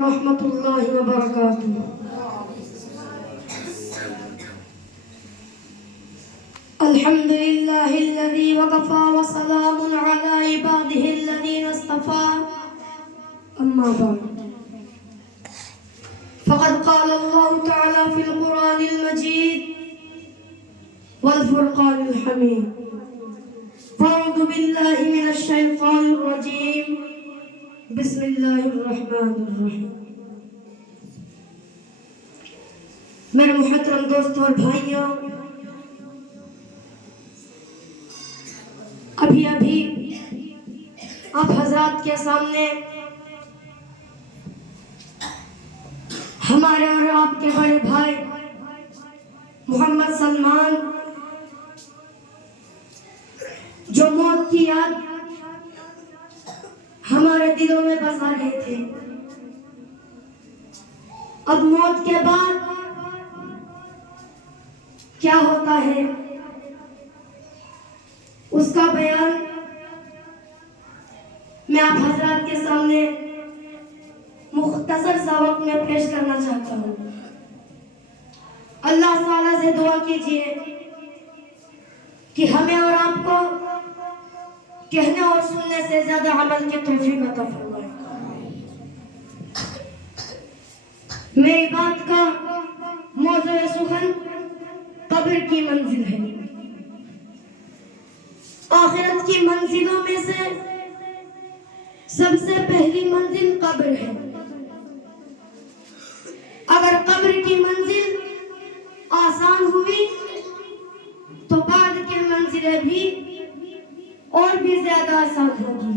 रहमतुल्लाहि व बरकातुहू। अल्हम्दुलिल्लाहिल्लज़ी वक़फ़ा व सलामुन अला इबादिहिल्लज़ीना इस्तफ़ा। अम्मा बाद, फ़क़द क़ाल अल्लाहु तआला फ़िल क़ुरानिल मजीद वल फ़ुरक़ानिल हमीद। अऊज़ु बिल्लाहि मिनश शैतानिर रजीम। बिस्मिल्लाहिर रहमानिर रहीम। मेरे मुहतरम दोस्तों और भाइयों, अभी अभी आप हजरात के सामने हमारे और आपके बड़े भाई मोहम्मद सलमान, जो मौत की याद हमारे दिलों में बसा रहे थे। अब मौत के बाद क्या होता है, उसका बयान मैं आप हजरात के सामने मुख्तसर सा वक्त में पेश करना चाहता हूँ। अल्लाह ताला से दुआ कीजिए कि हमें और आपको कहने और सुनने से ज्यादा अमल की तौफीक अता फरमाए। मेरी बात का मौज़ूए सुखन कब्र की मंजिल है। आखिरत की मंजिलों में से सबसे पहली मंजिल कब्र है। अगर कब्र की मंजिल आसान हुई तो बाद की मंजिलें भी और भी ज्यादा आसान होगी,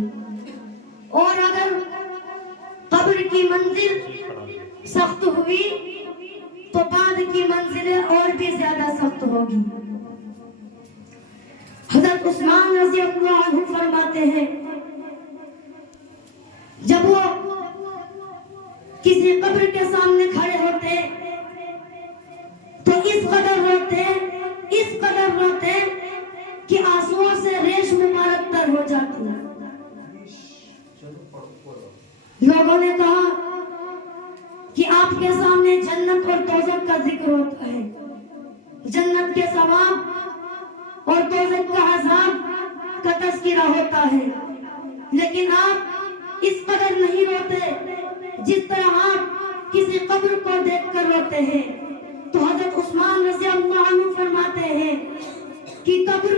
और अगर कब्र की मंजिल सख्त हुई तो बाद की मंजिलें और भी ज्यादा सख्त होगी। हज़रत उस्मान रज़ी अल्लाह अन्हु फरमाते हैं, जब वो किसी कब्र के सामने खड़े होते तो इस कदर रोते कि आंसुओं से रेश मुबारक तर हो जाती। लोगों ने कहा कि आपके सामने जन्नत और दोज़ख का जिक्र होता है, जन्नत के सवाब और दोज़ख का अज़ाब का तज़किरा होता है, लेकिन आप इस कदर नहीं रोते जिस तरह आप किसी कब्र को देखकर रोते हैं। तो हज़रत उस्मान रज़ी अल्लाह अन्हु फरमाते हैं कि कब्र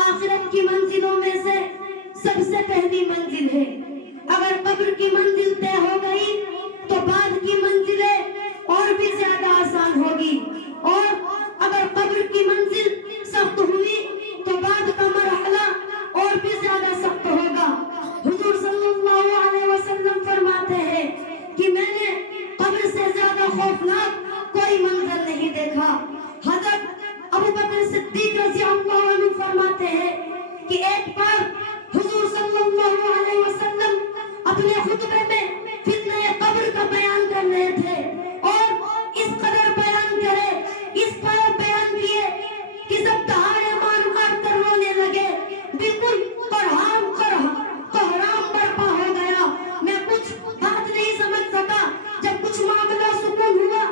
आखिरत की मंजिलों में से सबसे पहली मंजिल है। अगर कब्र की मंजिल तय हो गई तो बाद की मंजिलें और भी ज्यादा आसान होगी, और अगर कब्र की मंजिल सख्त हुई तो बाद का मरहला और भी ज्यादा सख्त होगा। हुजूर सल्लल्लाहु अलैहि वसल्लम फरमाते हैं कि मैंने कब्र से ज्यादा खौफनाक कोई मंजर नहीं देखा। हज़रत अबू बकर सिद्दीक रज़ी अल्लाह अन्हु फरमाते हैं कि एक बार हुजूर सल्लल्लाहु अलैहि वसल्लम अपने खुतबे में फितने कब्र का बयान कर रहे थे, और इस कदर बयान किए कि सब दहाड़े मार कर रोने लगे। बिल्कुल कोहराम बर्पा हो गया। मैं कुछ बात नहीं समझ सका। जब कुछ मामला सुकून हुआ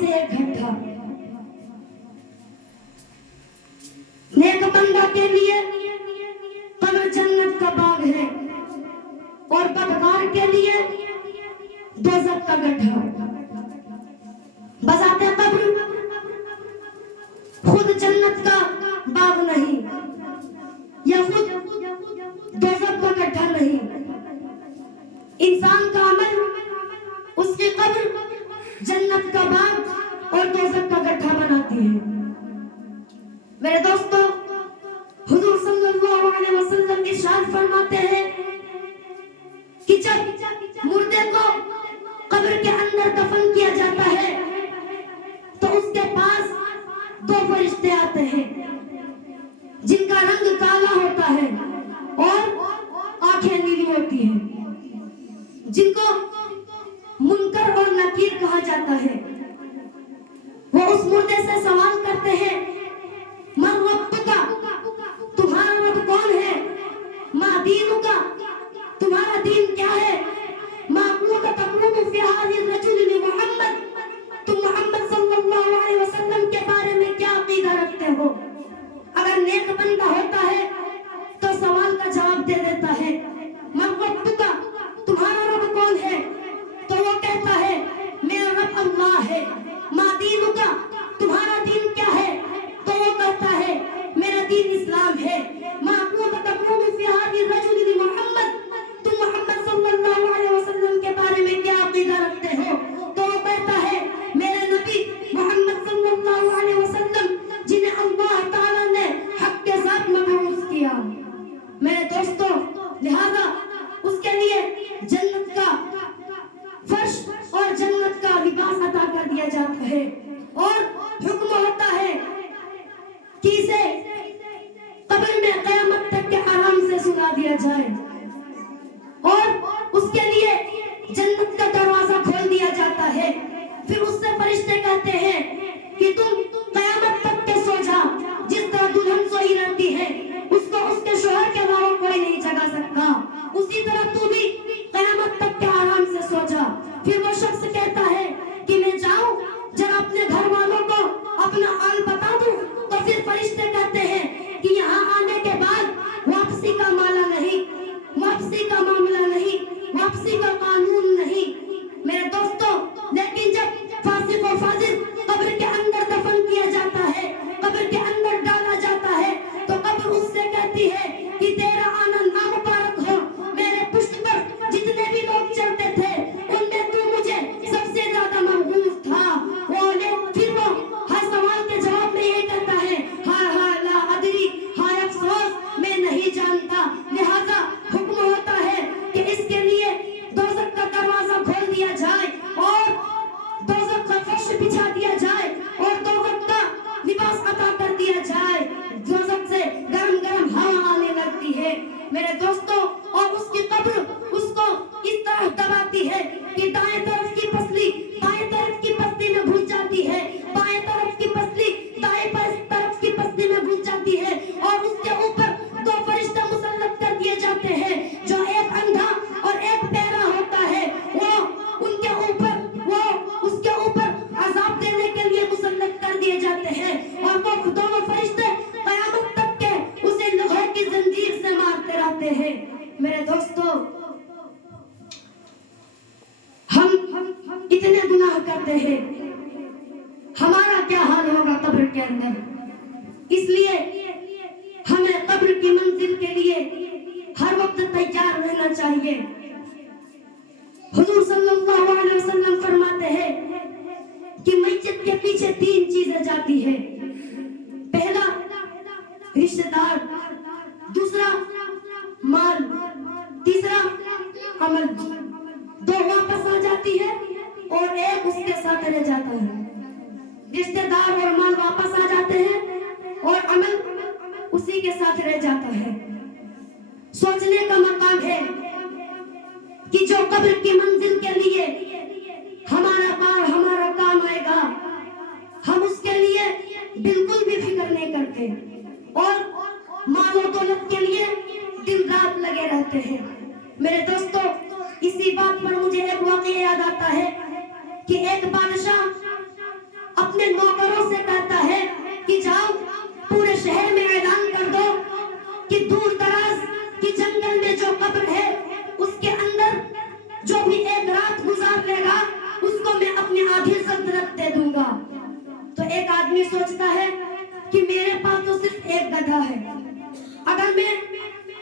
से एक गड्ढा। नेक बंदा के लिए कब्र जन्नत का बाग है और बदकार के लिए दोज़ख का गड्ढा। बजाते कब्र खुद जन्नत का बाग नहीं या खुद दोज़ख का गड्ढा नहीं। इंसान का अमल उसकी कब्र जन्नत का बाग और दोज़ख का गड्ढा बनाती है। मेरे दोस्तों, हुजूर सल्लल्लाहु अलैहि वसल्लम इरशाद फरमाते हैं कि जब मुर्दे को कब्र के अंदर दफन किया जाता है तो उसके पास दो फरिश्ते आते हैं जिनका रंग काला होता है और आंखें नीली होती हैं, जिनको मुनकर और नकीर कहा जाता है। वो उस मुर्दे से सवाल करते हैं, मन रब्बुका, तुम्हारा रब कौन है? मा दीनुका, तुम्हारा दीन क्या है? माक़ूका तक़ूलु फ़ी हाज़िल रजुल लि मुहम्मद, तुम मोहम्मद सल्लल्लाहु अलैहि वसल्लम के बारे में क्या अक़ीदा रखते हो? अगर नेक बंदा होता है तो सवाल का जवाब दे देता है, मन रब्बुका, तुम्हारा रब कौन है? तो वो कहता है, मेरा रब अल्लाह है। मा दीनुका, तुम्हारा दीन क्या है? तो वो कहता है, मेरा दीन इस्लाम है। माक़ूका तक़ूलु फ़ी हाज़िल रजुल लि मुहम्मद, तुम मोहम्मद सल्लल्लाहु अलैहि वसल्लम के बारे में क्या अक़ीदा रखते हो? तो वो कहता है, मेरे नबी मोहम्मद सल्लल्लाहु अलैहि वसल्लम जिन्हें अल्लाह ताला ने हक के साथ मबऊस किया। मेरे दोस्तों, लिहाजा उसके लिए जन्नत का फर्श और जन्नत का लिबास अता कर दिया जाता है और हुक्म होता है कि इसे कब्र में क़यामत तक के आराम से सुला दिया जाए और उसके लिए जन्नत का दरवाजा खोल दिया जाता है। फिर उससे फरिश्ते कहते हैं कि तुम क़यामत तक के सो जा। जिस तरह दुल्हन सोई रहती है, उसको उसके शोहर के अलावा कोई नहीं जगा सकता, उसी तरह तू भी क़यामत तक के आराम से सो जा। फिर वो शख्स कहता है कि मैं जाऊं जरा अपने घर वालों को अपना हाल बता दूं। तो फिर फरिश्ते कहते हैं कि यहाँ आने के बाद वापसी का माला नहीं, वापसी का मामला नहीं, वापसी का कानून नहीं। मेरे दोस्तों, लेकिन जब फासिक और फाजिल कब्र के अंदर दफन किया जाता है, कब्र के अंदर डाला जाता है, तो कब्र उससे कहती है कि तेरा आना नामुबारक हो। मेरे पुष्ट पर जितने भी लोग चलते थे उनमें तू मुझे सबसे ज्यादा महबूब था। फिर वो हर सवाल के जवाब में ये कहता है, हाय हाय ला अदरी, हाय अफसोस मैं नहीं जानता। लिहाजा हुक्म होता है कि इसके लिए दोज़ख का दरवाजा खोल दिया जाए और दोज़ख का फर्श बिछा दिया जाए और दोज़ख का लिबास अता कर दिया जाए। दोज़ख से गरम गरम हवा आने लगती है मेरे दोस्तों, और उसकी कब्र उसको इस तरह दबाती है कि दाएं तरफ की पसली बाएं तरफ की पसली में घुस जाती है, बाएं तरफ की पसली दाएं तरफ की पसली में घुस जाती है और उसके ऊपर दो फरिश्ते मुसल्लत कर दिए जाते हैं, जो एक अंधा और एक बहरा होता है। वो उनके ऊपर उसके ऊपर अजाब देने के लिए मुसल्लत कर दिए जाते हैं और वो दोनों फरिश्ते क़यामत तक के उसे लोहे की जंजीर से मारते रहते हैं। मेरे दोस्तों, हम इतने गुनाह करते हैं, हमारा क्या हाल होगा कब्र के अंदर। इसलिए हमें कब्र की मंजिल के लिए हर वक्त तैयार रहना चाहिए। हुजूर सल्लल्लाहु अलैहि वसल्लम फरमाते हैं कि मस्जिद के पीछे तीन चीजें जाती है। पहला रिश्तेदार, दूसरा माल, तीसरा अमल। दो वापस आ जाती है और एक उसके साथ रह जाता है। रिश्तेदार और माल वापस आ जाते हैं और अमल उसी के साथ रह जाता है। सोचने का मकाम है कि जो कब्र की मंजिल के लिए हमारा काम आएगा, हम उसके लिए बिल्कुल भी फिक्र नहीं करते और माल और दौलत के लिए दिन रात लगे रहते हैं। मेरे दोस्तों, इसी बात पर मुझे एक वाक़या याद आता है कि एक बादशाह अपने नौकरों से कहता है कि जाओ पूरे शहर में ऐलान कर दो कि दूर दराज की जंगल में जो कब्र है उसके अंदर जो भी एक रात गुजार लेगा उसको मैं अपनी आधी सल्तनत दे दूंगा। तो एक आदमी सोचता है कि मेरे पास तो सिर्फ एक गधा है, अगर मैं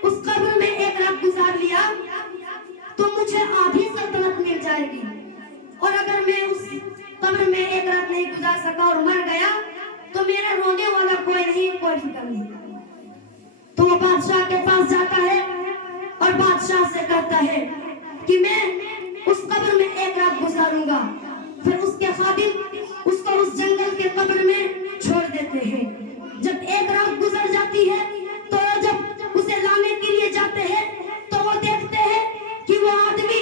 उस कब्र में एक रात गुजार लिया तो मुझे आधी सल्तनत मिल जाएगी, और अगर मैं उस कब्र में एक रात नहीं गुजार सका और मर गया तो मेरा रोने वाला कोई नहीं, कोई फिक्र नहीं। तो वो बादशाह के पास जाता है और बादशाह से कहता है कि मैं उस कब्र में एक रात गुजारूंगा। फिर उसके खादिम उसको उस जंगल के कब्र में छोड़ देते हैं। जब एक रात गुजर जाती है तो जब उसे लाने के लिए जाते हैं तो वो देखते हैं कि वो आदमी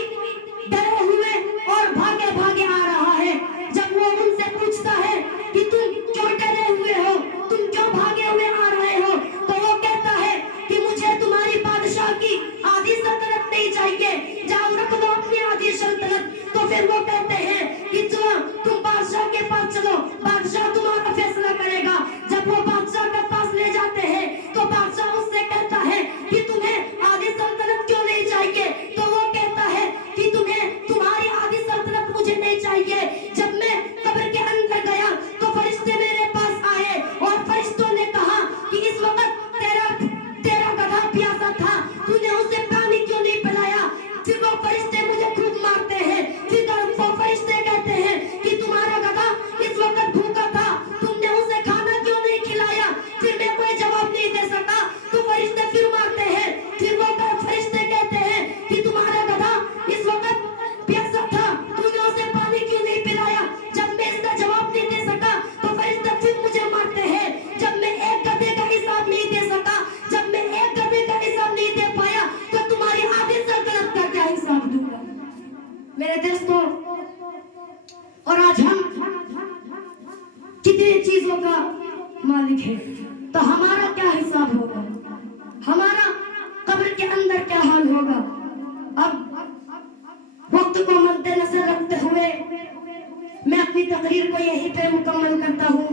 डरे हुए और भागे भागे आ रहा है। जब वो उनसे पूछता है कि तुम क्यों डरे हुए हो, तुम क्यों भागे हुए आ रहे हो, तो वो कहता है कि मुझे तुम्हारी बादशाह की आधी सल्तनत नहीं चाहिए, जाओ रख लो अपनी आधी सल्तनत। तो फिर वो कहते हैं कि चलो तुम बादशाह के पास चलो, बादशाह तुम्हारा फैसला करेगा। जब वो बादशाह के पास ले जाते हैं तो बादशाह उससे कहता है कि तुम्हें आधी सल्तनत क्यों नहीं चाहिए, तो वो कहता है कि तुम्हें तुम्हारी आधी सल्तनत मुझे नहीं चाहिए। जब मैं कब्र के अंदर गया तो फरिश्ते मेरे पास आए और फरिश्तों ने कहा कि इस वक्त तेरा गधा प्यासा था, तूने उसे पानी क्यों नहीं पिलाया। फिर वो फरिश्ते मुझे खूब मारते हैं। फिर वो फरिश्ते कहते हैं कि तुम्हारा गधा इस वक्त भूखा था, तुमने उसे खाना क्यों नहीं खिलाया। फिर मैं कोई जवाब नहीं दे सका तो फरिश्ते फिर मारते हैं। फिर वो फरिश्ते कहते हैं कि तुम्हारा गधा इस वक्त प्यासा था, तूने उसे पानी क्यों नहीं पिलाया। जब मैं इसका जवाब नहीं दे सका तो फरिश्ते फिर मुझे मारते हैं। जब मैं एक गधे का हिसाब नहीं दे सका, जब मैं एक गधे का हिसाब नहीं दे पाया तो तुम्हारी आधी सल्तनत का क्या हिसाब दूंगा। मेरे दोस्तों, और आज हम कितनी चीजों का मालिक है, तो हमारा क्या हिसाब होगा, हमारा कब्र के अंदर क्या हाल होगा। अब वक्त को मद्देनजर रखते हुए मैं अपनी तकरीर को यहीं पे मुकम्मल करता हूँ।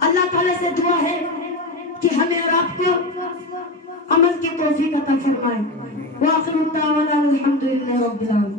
अल्लाह ताला से दुआ है कि हमें और आपको अमल की तौफीक अता फरमाए। व आखिरु दावाना अल्हम्दुलिल्लाहि रब्बिल आलमीन।